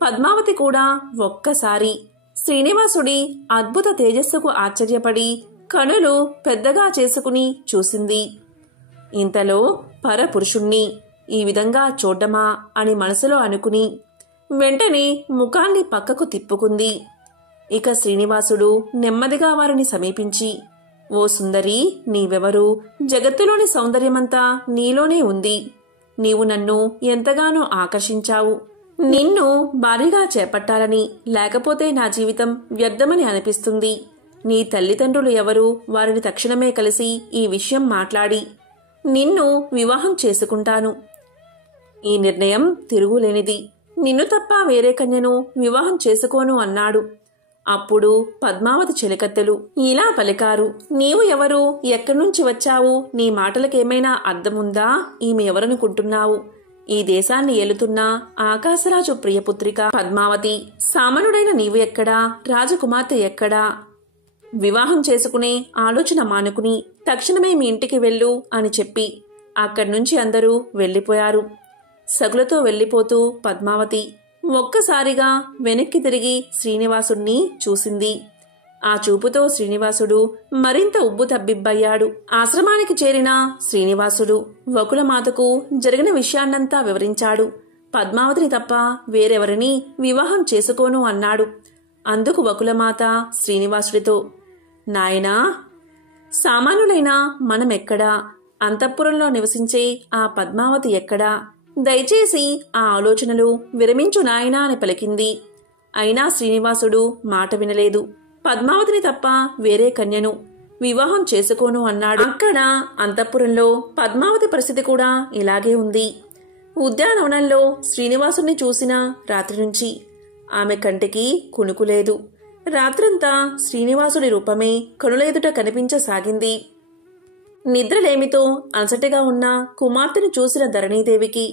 పద్మావతి కూడా ఒక్కసారి శ్రీనివాసుడి అద్భుత తేజస్సుకు ఆశ్చర్యపడి కనులు పెద్దగా చేసుకుని చూసింది. ఇంతలో పరపురుషుణ్ణి ఈ విధంగా చూడ్డమా అని మనసులో అనుకుని వెంటనే ముఖాన్ని పక్కకు తిప్పుకుంది. ఇక శ్రీనివాసుడు నెమ్మదిగా వారిని సమీపించి, ఓ సుందరి, నీవెవరు? జగత్తులోని సౌందర్యమంతా నీలోనే ఉంది. నీవు నన్ను ఎంతగానో ఆకర్షించావు. నిన్ను భారీగా చేపట్టాలని, లేకపోతే నా జీవితం వ్యర్థమని అనిపిస్తుంది. నీ తల్లిదండ్రులు ఎవరు? వారిని తక్షణమే కలిసి ఈ విషయం మాట్లాడి నిన్ను వివాహం చేసుకుంటాను. ఈ నిర్ణయం తిరుగులేనిది. నిన్ను తప్ప వేరే కన్యను వివాహం చేసుకోను అన్నాడు. అప్పుడు పద్మావతి చెలికత్తెలు ఇలా పలికారు, నీవు ఎవరు? ఎక్కడ్నుంచి వచ్చావు? నీ మాటలకేమైనా అర్థముందా? ఈమె ఎవరనుకుంటున్నావు? ఈ దేశాన్ని ఏలుతున్న ఆకాశరాజు ప్రియపుత్రిక పద్మావతి. సామాన్యుడైన నీవు ఎక్కడా? రాజకుమార్తె ఎక్కడా? వివాహం చేసుకునే ఆలోచన మానుకుని తక్షణమే మీ ఇంటికి వెళ్ళు అని చెప్పి అక్కడ్నుంచి అందరూ వెళ్లిపోయారు. సగులతో వెళ్లిపోతూ పద్మావతి ఒక్కసారిగా వెనక్కి తిరిగి శ్రీనివాసుణ్ణి చూసింది. ఆ చూపుతో శ్రీనివాసుడు మరింత ఉబ్బుతబ్బిబ్బయ్యాడు. ఆశ్రమానికి చేరిన శ్రీనివాసుడు వకులమాతకు జరిగిన విషయాన్నంతా వివరించాడు. పద్మావతిని తప్ప వేరెవరిని వివాహం చేసుకోను అన్నాడు. అందుకు వకులమాత శ్రీనివాసుడితో, నాయనా, సామాన్యులైన మనమెక్కడా? అంతఃపురంలో నివసించే ఆ పద్మావతి ఎక్కడా? దయచేసి ఆ ఆలోచనలు విరమించు నాయనా అని పలికింది. అయినా శ్రీనివాసుడు మాట వినలేదు. పద్మావతిని తప్ప వేరే కన్యను వివాహం చేసుకోను అన్నాడు. అక్కడ అంతఃపురంలో పద్మావతి పరిస్థితి కూడా ఇలాగే ఉంది. ఉద్యానవనంలో శ్రీనివాసుని చూసిన రాత్రి నుంచి ఆమె కంటికి కునుకులేదు. రాత్రంతా శ్రీనివాసుడి రూపమే కనుల ఎదుట కనిపించసాగింది. నిద్రలేమితో అలసటగా ఉన్న కుమార్తెను చూసిన ధరణీదేవికి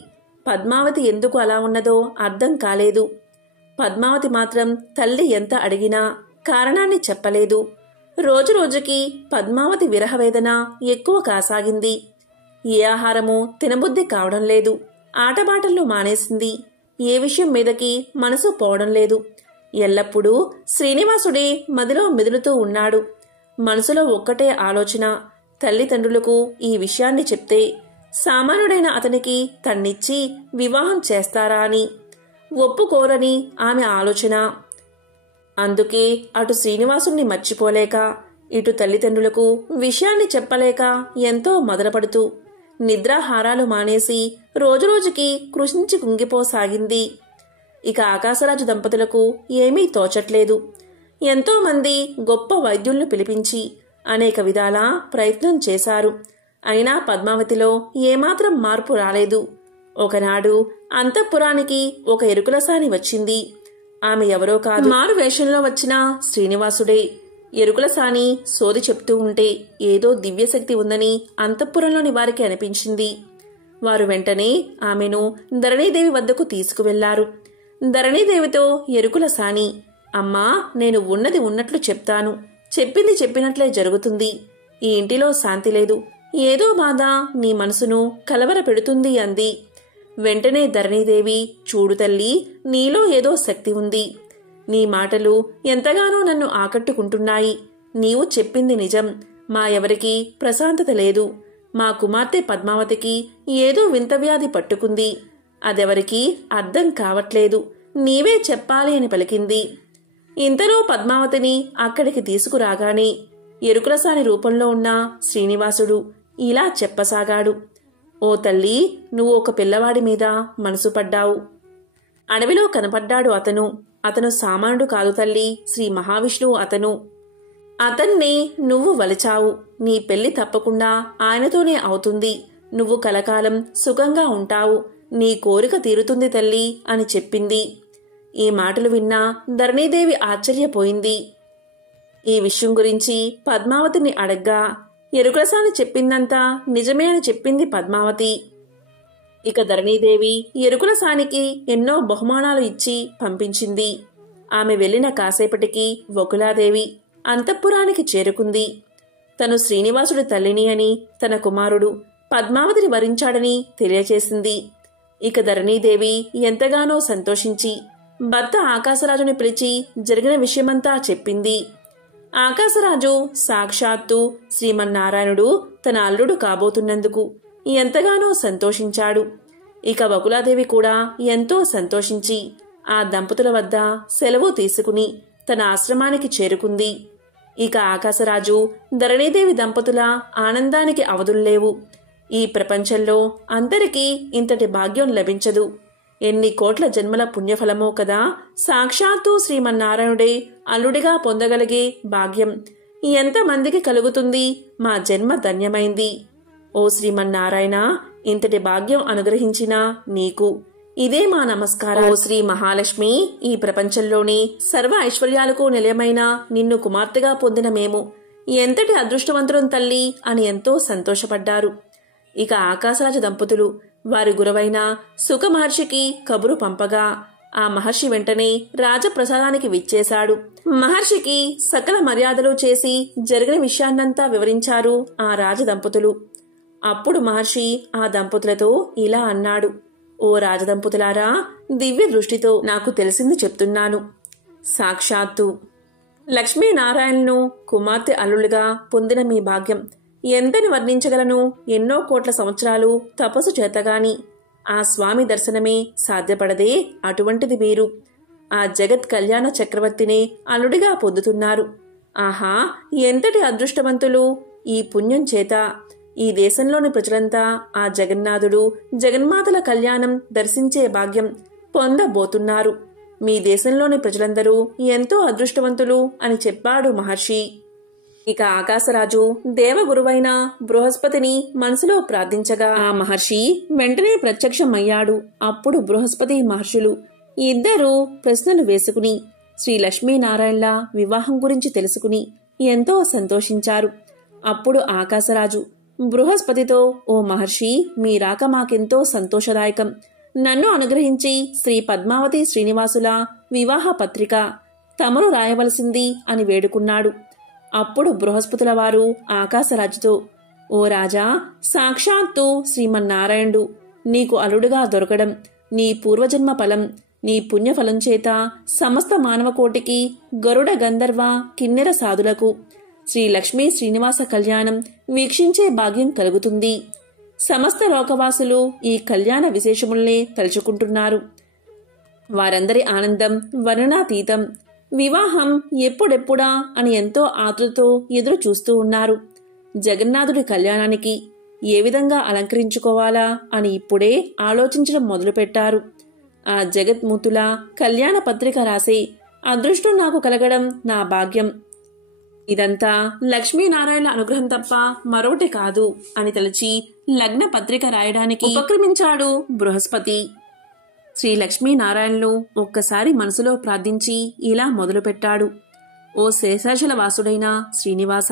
పద్మావతి ఎందుకు అలా ఉన్నదో అర్థం కాలేదు. పద్మావతి మాత్రం తల్లి ఎంత అడిగినా కారణాన్ని చెప్పలేదు. రోజురోజుకి పద్మావతి విరహవేదన ఎక్కువ కాసాగింది. ఏ ఆహారమూ తినబుద్ధి కావడం లేదు. ఆటబాటల్లో మానేసింది. ఏ విషయం మీదకి మనసు పోవడం లేదు. ఎల్లప్పుడూ శ్రీనివాసుడే మదిలో మెదులుతూ ఉన్నాడు. మనసులో ఒక్కటే ఆలోచన, తల్లిదండ్రులకు ఈ విషయాన్ని చెప్తే సామాన్యుడైన అతనికి తన్నిచ్చి వివాహం చేస్తారా అని. ఒప్పుకోరని ఆమె ఆలోచన. అందుకే అటు శ్రీనివాసుణ్ణి మర్చిపోలేక, ఇటు తల్లిదండ్రులకు విషయాన్ని చెప్పలేక ఎంతో మదనపడుతూ నిద్రాహారాలు మానేసి రోజురోజుకి కృషించి కుంగిపోసాగింది. ఇక ఆకాశరాజు దంపతులకు ఏమీ తోచట్లేదు. ఎంతోమంది గొప్ప వైద్యులను పిలిపించి అనేక విధాల ప్రయత్నం చేశారు. అయినా పద్మావతిలో ఏమాత్రం మార్పు రాలేదు. ఒకనాడు అంతఃపురానికి ఒక ఎరుకులసాని వచ్చింది. ఆమె ఎవరో కాదు, మారు వేషంలో వచ్చిన శ్రీనివాసుడే. ఎరుకులసాని సోది చెప్తూ ఉంటే ఏదో దివ్యశక్తి ఉందని అంతఃపురంలోని వారికి అనిపించింది. వారు వెంటనే ఆమెను ధరణీదేవి వద్దకు తీసుకువెళ్లారు. ధరణీదేవితో ఎరుకులసాని, అమ్మా, నేను ఉన్నది ఉన్నట్లు చెప్తాను. చెప్పింది చెప్పినట్లే జరుగుతుంది. ఈ ఇంటిలో శాంతి లేదు. ఏదో బాధ నీ మనసును కలవర పెడుతుంది అంది. వెంటనే ధరణీదేవి, చూడు తల్లి, నీలో ఏదో శక్తి ఉంది. నీ మాటలు ఎంతగానో నన్ను ఆకట్టుకుంటున్నాయి. నీవు చెప్పింది నిజం. మా ఎవరికీ ప్రశాంతత లేదు. మా కుమార్తె పద్మావతికి ఏదో వింత వ్యాధి పట్టుకుంది. అదెవరికీ అర్థం కావట్లేదు. నీవే చెప్పాలి అని పలికింది. ఇంతలో పద్మావతిని అక్కడికి తీసుకురాగానే ఎరుకులసాని రూపంలో ఉన్న శ్రీనివాసుడు ఇలా చెప్పసాగాడు. ఓ తల్లి, నువ్వు ఒక పిల్లవాడి మీద మనసు పడ్డావు. అడవిలో కనపడ్డాడు అతను సామాన్యుడు కాదు తల్లి, శ్రీ మహావిష్ణువు అతను. అతన్ని నువ్వు వలిచావు. నీ పెళ్లి తప్పకుండా ఆయనతోనే అవుతుంది. నువ్వు కలకాలం సుఖంగా ఉంటావు. నీ కోరిక తీరుతుంది తల్లి అని చెప్పింది. ఈ మాటలు విన్నా ధరణీదేవి ఆశ్చర్యపోయింది. ఈ విషయం గురించి పద్మావతిని అడగ్గా ఎరుకులసాని చెప్పిందంతా నిజమే అని చెప్పింది పద్మావతి. ఇక ధరణీదేవి ఎరుకులసానికి ఎన్నో బహుమానాలు ఇచ్చి పంపించింది. ఆమె వెళ్లిన కాసేపటికి వకులాదేవి అంతఃపురానికి చేరుకుంది. తను శ్రీనివాసుడి తల్లిని అని, తన కుమారుడు పద్మావతిని వరించాడని తెలియచేసింది. ఇక ధరణీదేవి ఎంతగానో సంతోషించి భర్త ఆకాశరాజుని పిలిచి జరిగిన విషయమంతా చెప్పింది. ఆకాశరాజు సాక్షాత్తు శ్రీమన్నారాయణుడు తన అల్లుడు కాబోతున్నందుకు ఎంతగానో సంతోషించాడు. ఇక వకులాదేవి కూడా ఎంతో సంతోషించి ఆ దంపతుల వద్ద సెలవు తీసుకుని తన ఆశ్రమానికి చేరుకుంది. ఇక ఆకాశరాజు ధరణీదేవి దంపతుల ఆనందానికి అవధుల్లేవు. ఈ ప్రపంచంలో అందరికీ ఇంతటి భాగ్యం లభించదు. ఎన్ని కోట్ల జన్మల పుణ్యఫలమో కదా సాక్షాత్తు శ్రీమన్నారాయణుడే అల్లుడిగా పొందగలిగే భాగ్యం ఎంతమందికి కలుగుతుంది. మా జన్మ ధన్యమైంది. ఓ శ్రీమన్నారాయణ, ఇంతటి భాగ్యం అనుగ్రహించిన నీకు ఇదే మా నమస్కారం. ఓ శ్రీ మహాలక్ష్మి, ఈ ప్రపంచంలోని సర్వ ఐశ్వర్యాలకు నిలయమైన నిన్ను కుమార్తెగా పొందిన మేము ఎంతటి అదృష్టవంతులం తల్లి అని ఎంతో సంతోషపడ్డారు. ఇక ఆకాశరాజు దంపతులు వారి గురువైన సుఖ మహర్షికి కబురు పంపగా ఆ మహర్షి వెంటనే రాజప్రసాదానికి విచ్చేశాడు. మహర్షికి సకల మర్యాదలు చేసి జరిగిన విషయాన్నంతా వివరించారు ఆ రాజదంపతులు. అప్పుడు మహర్షి ఆ దంపతులతో ఇలా అన్నాడు. ఓ రాజదంపతులారా, దివ్య దృష్టితో నాకు తెలిసింది చెప్తున్నాను. సాక్షాత్తు లక్ష్మీనారాయణను కుమార్తె అల్లులుగా పొందిన మీ భాగ్యం ఎంతని వర్ణించగలను. ఎన్నో కోట్ల సంవత్సరాలు తపస్సు చేతగాని ఆ స్వామి దర్శనమే సాధ్యపడదే. అటువంటిది మీరు ఆ జగత్ కళ్యాణ చక్రవర్తినే అల్లుడిగా పొందుతున్నారు. ఆహా, ఎంతటి అదృష్టవంతులు! ఈ పుణ్యం చేత ఈ దేశంలోని ప్రజలంతా ఆ జగన్నాథుడు జగన్మాతల కళ్యాణం దర్శించే భాగ్యం పొందబోతున్నారు. మీ దేశంలోని ప్రజలందరూ ఎంతో అదృష్టవంతులు అని చెప్పాడు మహర్షి. ఇక ఆకాశరాజు దేవగురువైన బృహస్పతిని మనసులో ప్రార్థించగా ఆ మహర్షి వెంటనే ప్రత్యక్షమయ్యాడు. అప్పుడు బృహస్పతి మహర్షులు ఇద్దరూ ప్రశ్నలు వేసుకుని శ్రీ లక్ష్మీనారాయణల వివాహం గురించి తెలుసుకుని ఎంతో సంతోషించారు. అప్పుడు ఆకాశరాజు బృహస్పతితో, ఓ మహర్షి, మీ రాక మాకెంతో సంతోషదాయకం. నన్ను అనుగ్రహించి శ్రీ పద్మావతి శ్రీనివాసుల వివాహ పత్రిక తమరు రాయవలసింది అని వేడుకున్నాడు. అప్పుడు బృహస్పతుల వారు ఆకాశరాజుతో, ఓ రాజా, సాక్షాత్తు శ్రీమన్నారాయణుడు నీకు అల్లుడుగా దొరకడం నీ పూర్వజన్మ ఫలం. నీ పుణ్యఫలం చేత సమస్త మానవకోటికి, గరుడ గంధర్వ కిన్నెర సాధులకు శ్రీ లక్ష్మీ శ్రీనివాస కళ్యాణం వీక్షించే భాగ్యం కలుగుతుంది. సమస్త లోకవాసులు ఈ కళ్యాణ విశేషముల్నే తలుచుకుంటున్నారు. వారందరి ఆనందం వర్ణనాతీతం. వివాహం ఎప్పుడెప్పుడా అని ఎంతో ఆతృతతో ఎదురు చూస్తూ ఉన్నారు. జగన్నాథుడి కళ్యాణానికి ఏ విధంగా అలంకరించుకోవాలా అని ఇప్పుడే ఆలోచించడం మొదలుపెట్టారు. ఆ జగత్మూర్తుల కళ్యాణ పత్రిక రాసే అదృష్టం నాకు కలగడం నా భాగ్యం. ఇదంతా లక్ష్మీనారాయణ అనుగ్రహం తప్ప మరొకటి కాదు అని తలచి లగ్న పత్రిక రాయడానికి ఉపక్రమించాడు బృహస్పతి. శ్రీ లక్ష్మీనారాయణలు ఒక్కసారి మనసులో ప్రార్థించి ఇలా మొదలుపెట్టాడు. ఓ శేషాచల వాసుడైన శ్రీనివాస,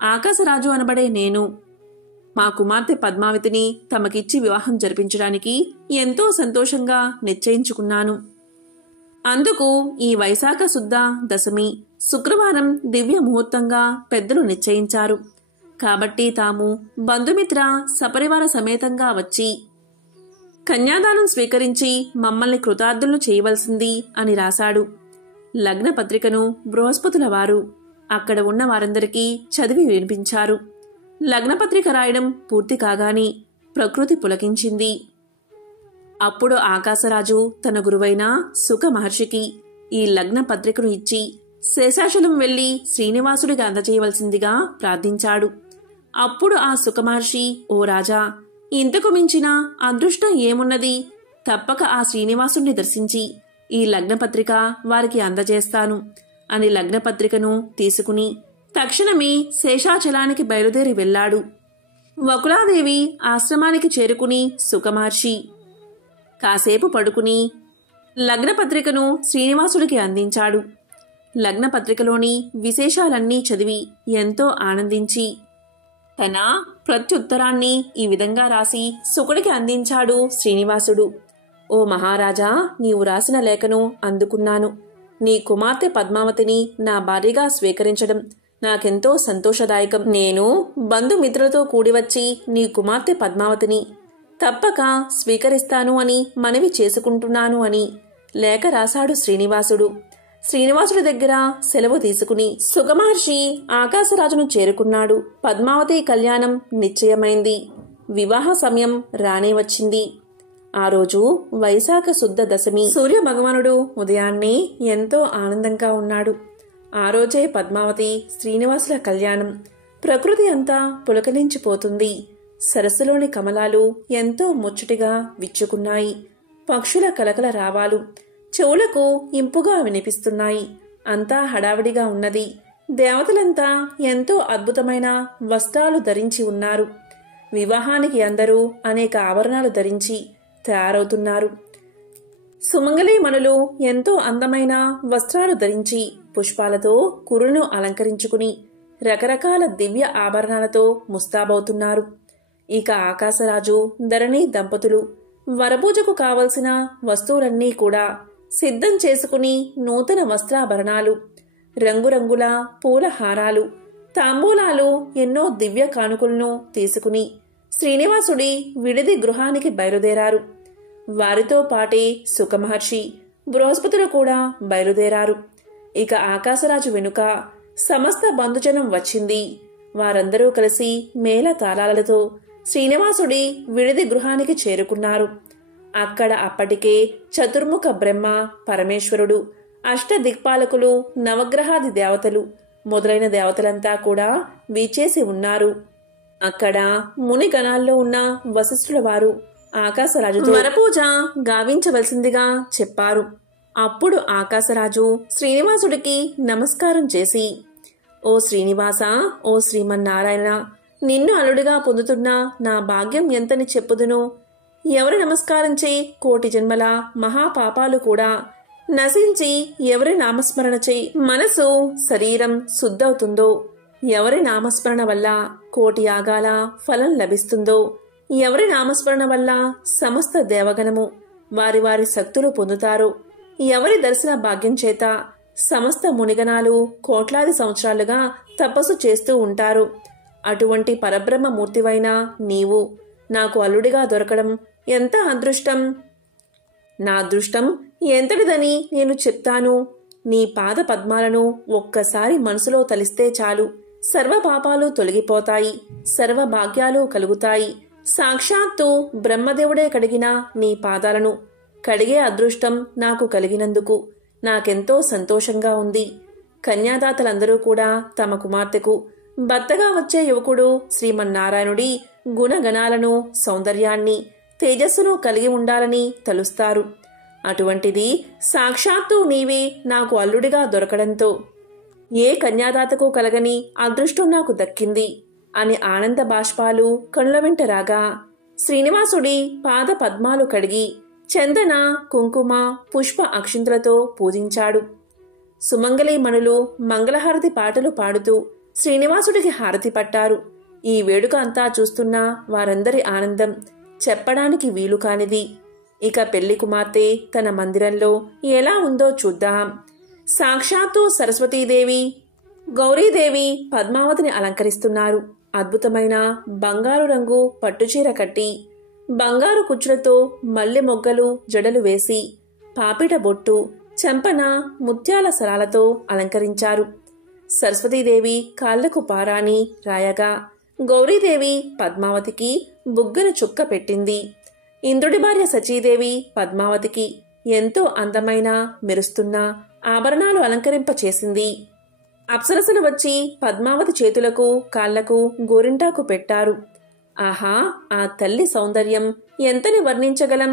ఆకాశరాజు అనబడే నేను మా కుమార్తె పద్మావతిని తమకిచ్చి వివాహం జరిపించడానికి ఎంతో సంతోషంగా నిశ్చయించుకున్నాను. అందుకు ఈ వైశాఖ శుద్ధ దశమి శుక్రవారం దివ్య ముహూర్తంగా పెద్దలు నిశ్చయించారు. కాబట్టి తాము బంధుమిత్ర సపరివార సమేతంగా వచ్చి కన్యాదానం స్వీకరించి మమ్మల్ని కృతార్థులను చేయవలసింది అని రాశాడు. లగ్న పత్రికను బృహస్పతుల వారు అక్కడ ఉన్న వారందరికీ చదివి వినిపించారు. లగ్నపత్రిక రాయడం పూర్తి కాగానే ప్రకృతి పులకించింది. అప్పుడు ఆకాశరాజు తన గురువైన సుఖ మహర్షికి ఈ లగ్న పత్రికను ఇచ్చి శేషాచలం వెళ్లి శ్రీనివాసుడికి అందజేయవలసిందిగా ప్రార్థించాడు. అప్పుడు ఆ సుఖమహర్షి, ఓ రాజా, ఇంతకు మించిన అదృష్టం ఏమున్నది? తప్పక ఆ శ్రీనివాసుణ్ణి దర్శించి ఈ లగ్నపత్రిక వారికి అందజేస్తాను అని లగ్నపత్రికను తీసుకుని తక్షణమే శేషాచలానికి బయలుదేరి వెళ్లాడు. వకులాదేవి ఆశ్రమానికి చేరుకుని సుఖమహర్షి కాసేపు పడుకుని లగ్నపత్రికను శ్రీనివాసుడికి అందించాడు. లగ్నపత్రికలోని విశేషాలన్నీ చదివి ఎంతో ఆనందించి తన ప్రత్యుత్తరాన్ని ఈ విధంగా రాసి సుకుడికి అందించాడు శ్రీనివాసుడు. ఓ మహారాజా, నీవు రాసిన లేఖను అందుకున్నాను. నీ కుమార్తె పద్మావతిని నా భార్యగా స్వీకరించడం నాకెంతో సంతోషదాయకం. నేను బంధుమిత్రులతో కూడివచ్చి నీ కుమార్తె పద్మావతిని తప్పక స్వీకరిస్తాను అని మనవి చేసుకుంటున్నాను అని లేఖ రాశాడు శ్రీనివాసుడు. శ్రీనివాసుడి దగ్గర సెలవు తీసుకుని సుఖమహర్షి ఆకాశరాజును చేరుకున్నాడు. పద్మావతి కళ్యాణం నిశ్చయమైంది. వివాహ సమయం రానే వచ్చింది. ఆ రోజు వైశాఖ శుద్ధ దశమి. సూర్య భగవానుడు ఉదయాన్నే ఎంతో ఆనందంగా ఉన్నాడు. ఆ రోజే పద్మావతి శ్రీనివాసుల కళ్యాణం. ప్రకృతి అంతా పులకలించిపోతుంది. సరస్సులోని కమలాలు ఎంతో ముచ్చటిగా విచ్చుకున్నాయి. పక్షుల కలకల రావాలు చెవులకు ఇంపుగా వినిపిస్తున్నాయి. అంతా హడావిడిగా ఉన్నది. దేవతలంతా ఎంతో అద్భుతమైన వస్త్రాలు ధరించి ఉన్నారు. వివాహానికి అందరూ అనేక ఆభరణాలు ధరించి తయారవుతున్నారు. సుమంగళీమణులు ఎంతో అందమైన వస్త్రాలు ధరించి పుష్పాలతో కురులను అలంకరించుకుని రకరకాల దివ్య ఆభరణాలతో ముస్తాబవుతున్నారు. ఇక ఆకాశరాజు, ధరణి దంపతులు వరపూజకు కావలసిన వస్తువులన్నీ కూడా సిద్ధం చేసుకుని నూతన వస్త్రాభరణాలు, రంగురంగుల పూల హారాలు, తాంబూలాలు, ఎన్నో దివ్య కానుకలను తీసుకుని శ్రీనివాసుడి విడిది గృహానికి బయలుదేరారు. వారితో పాటే సుఖమహర్షి, బృహస్పతులు కూడా బయలుదేరారు. ఇక ఆకాశరాజు వెనుక సమస్త బంధుజనం వచ్చింది. వారందరూ కలిసి మేళ తాళాలతో శ్రీనివాసుడి విడిది గృహానికి చేరుకున్నారు. అక్కడ అప్పటికే చతుర్ముఖ బ్రహ్మ, పరమేశ్వరుడు, అష్టదిక్పాలకులు, నవగ్రహాది దేవతలు మొదలైన దేవతలంతా కూడా వీచేసి ఉన్నారు. అక్కడ మునిగణాల్లో ఉన్న వశిష్ఠుల వారు ఆకాశరాజుతో వరపూజ గావించవలసిందిగా చెప్పారు. అప్పుడు ఆకాశరాజు శ్రీనివాసుడికి నమస్కారం చేసి, ఓ శ్రీనివాస, ఓ శ్రీమన్నారాయణ, నిన్ను అల్లుడిగా పొందుతున్న నా భాగ్యం ఎంతని చెప్పుదును. ఎవరి నమస్కారంచే కోటి జన్మల మహాపాపాలు కూడా నశించి ఎవరి నామస్మరణ చే మనసు శరీరం శుద్ధవుతుందో, ఎవరి నామస్మరణ వల్ల కోటి యాగాల ఫలం లభిస్తుందో, ఎవరి నామస్మరణ వల్ల సమస్త దేవగణము వారి వారి శక్తులు పొందుతారో, ఎవరి దర్శన భాగ్యం చేత సమస్త మునిగణాలు కోట్లాది సంవత్సరాలుగా తపస్సు చేస్తూ ఉంటారు. అటువంటి పరబ్రహ్మమూర్తివైన నీవు నాకు అల్లుడిగా దొరకడం ఎంత అదృష్టం! నా అదృష్టం ఎంతటిదని నేను చెప్తాను. నీ పాద పద్మాలను ఒక్కసారి మనసులో తలిస్తే చాలు, సర్వ పాపాలు తొలగిపోతాయి, సర్వ భాగ్యాలు కలుగుతాయి. సాక్షాత్తు బ్రహ్మదేవుడే కడిగిన నీ పాదాలను కడిగే అదృష్టం నాకు కలిగినందుకు నాకెంతో సంతోషంగా ఉంది. కన్యాదాతలందరూ కూడా తమ కుమార్తెకు భర్తగా వచ్చే యువకుడు శ్రీమన్నారాయణుడి గుణగణాలను, సౌందర్యాన్ని, తేజస్సును కలిగి ఉండాలని తలుస్తారు. అటువంటిది సాక్షాత్తు నీవే నాకు అల్లుడిగా దొరకడంతో ఏ కన్యాదాతకు కలగని అదృష్టం నాకు దక్కింది అని ఆనంద బాష్పాలు కనుల వెంట రాగా శ్రీనివాసుడి పాద పద్మాలు కడిగి చందన, కుంకుమ, పుష్ప అక్షింతలతో పూజించాడు. సుమంగళీమణులు మంగళహారతి పాటలు పాడుతూ శ్రీనివాసుడికి హారతి పట్టారు. ఈ వేడుక అంతా చూస్తున్న వారందరి ఆనందం చెప్పడానికి వీలు కానిది. ఇక పెళ్లి కుమార్తె తన మందిరంలో ఎలా ఉందో చూద్దాం. సాక్షాత్తు సరస్వతీదేవి, గౌరీదేవి పద్మావతిని అలంకరిస్తున్నారు. అద్భుతమైన బంగారు రంగు పట్టుచీర కట్టి బంగారు కుచ్చులతో మల్లె మొగ్గలు జడలు వేసి పాపిట బొట్టు చెంపన ముత్యాల సరాలతో అలంకరించారు. సరస్వతీదేవి కాళ్లకు పారాని రాయగా గౌరీదేవి పద్మావతికి బుగ్గన చుక్క పెట్టింది. ఇంద్రుడి భార్య సచీదేవి పద్మావతికి ఎంతో అందమైన మెరుస్తున్న ఆభరణాలు అలంకరింపచేసింది. అప్సరసలు వచ్చి పద్మావతి చేతులకు కాళ్లకు గోరింటాకు పెట్టారు. ఆహా, ఆ తల్లి సౌందర్యం ఎంతని వర్ణించగలం?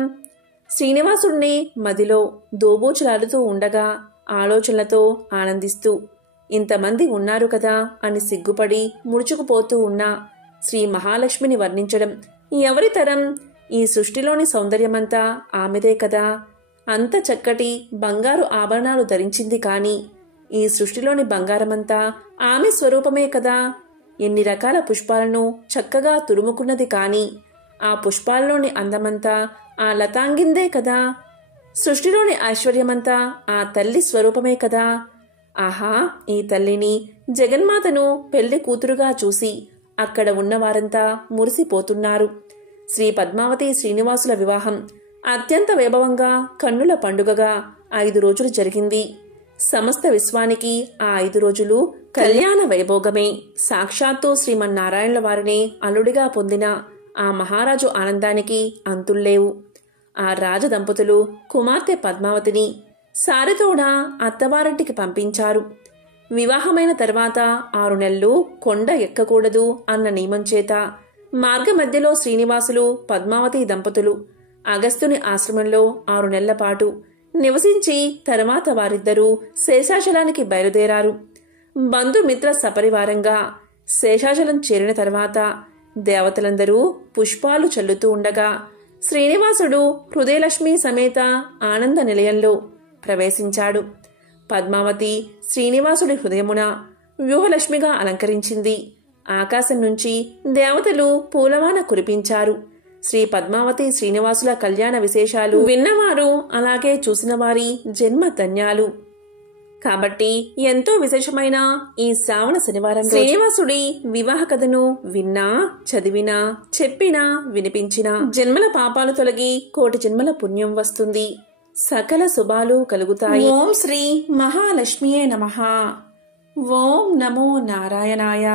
శ్రీనివాసుణ్ణి మదిలో దోబూచులాడుతూ ఉండగా ఆలోచనలతో ఆనందిస్తూ ఇంతమంది ఉన్నారు కదా అని సిగ్గుపడి ముడుచుకుపోతూ ఉన్న శ్రీ మహాలక్ష్మిని వర్ణించడం ఎవరి తరం? ఈ సృష్టిలోని సౌందర్యమంతా ఆమెదే కదా. అంత చక్కటి బంగారు ఆభరణాలు ధరించింది కాని ఈ సృష్టిలోని బంగారమంతా ఆమె స్వరూపమే కదా. ఎన్ని రకాల పుష్పాలను చక్కగా తురుముకున్నది కాని ఆ పుష్పాల్లోని అందమంతా ఆ లతాంగిందే కదా. సృష్టిలోని ఐశ్వర్యమంతా ఆ తల్లి స్వరూపమే కదా. ఆహా, ఈ తల్లిని జగన్మాతను పెళ్లి కూతురుగా చూసి అక్కడ ఉన్నవారంతా మురిసిపోతున్నారు. శ్రీ పద్మావతి శ్రీనివాసుల వివాహం అత్యంత వైభవంగా కన్నుల పండుగగా 5 రోజులు జరిగింది. సమస్త విశ్వానికి ఆ 5 రోజులు కళ్యాణ వైభోగమే. సాక్షాత్తు శ్రీమన్నారాయణుల వారిని అల్లుడిగా పొందిన ఆ మహారాజు ఆనందానికి అంతుల్లేవు. ఆ రాజదంపతులు కుమార్తె పద్మావతిని సారెతోడ అత్తవారింటికి పంపించారు. వివాహమైన తర్వాత 6 నెలలు కొండ ఎక్కకూడదు అన్న నియమం చేత మార్గ మధ్యలో శ్రీనివాసులు పద్మావతి దంపతులు అగస్త్యుని ఆశ్రమంలో 6 నెలల పాటు నివసించి తర్వాత వారిద్దరూ శేషాచలానికి బయలుదేరారు. బంధుమిత్ర సపరివారంగా శేషాచలం చేరిన తర్వాత దేవతలందరూ పుష్పాలు చల్లుతూ ఉండగా శ్రీనివాసుడు హృదయలక్ష్మి సమేత ఆనంద నిలయంలో ప్రవేశించాడు. పద్మావతి శ్రీనివాసుడి హృదయమున వ్యూహలక్ష్మిగా అలంకరించింది. ఆకాశం నుంచి దేవతలు పూలవాన కురిపించారు. శ్రీ పద్మావతి శ్రీనివాసుల కళ్యాణ విశేషాలు విన్నవారు అలాగే చూసిన వారి జన్మ ధన్యాలు. కాబట్టి ఎంతో విశేషమైన ఈ శ్రావణ శనివారం శ్రీనివాసుడి వివాహ కథను విన్నా, చదివినా, చెప్పినా, వినిపించినా జన్మల పాపాలు తొలగి కోటి జన్మల పుణ్యం వస్తుంది. సకల శుభాలు కలుగుతాయి. ఓం శ్రీ మహాలక్ష్మియే నమః. ఓం నమో నారాయణాయ.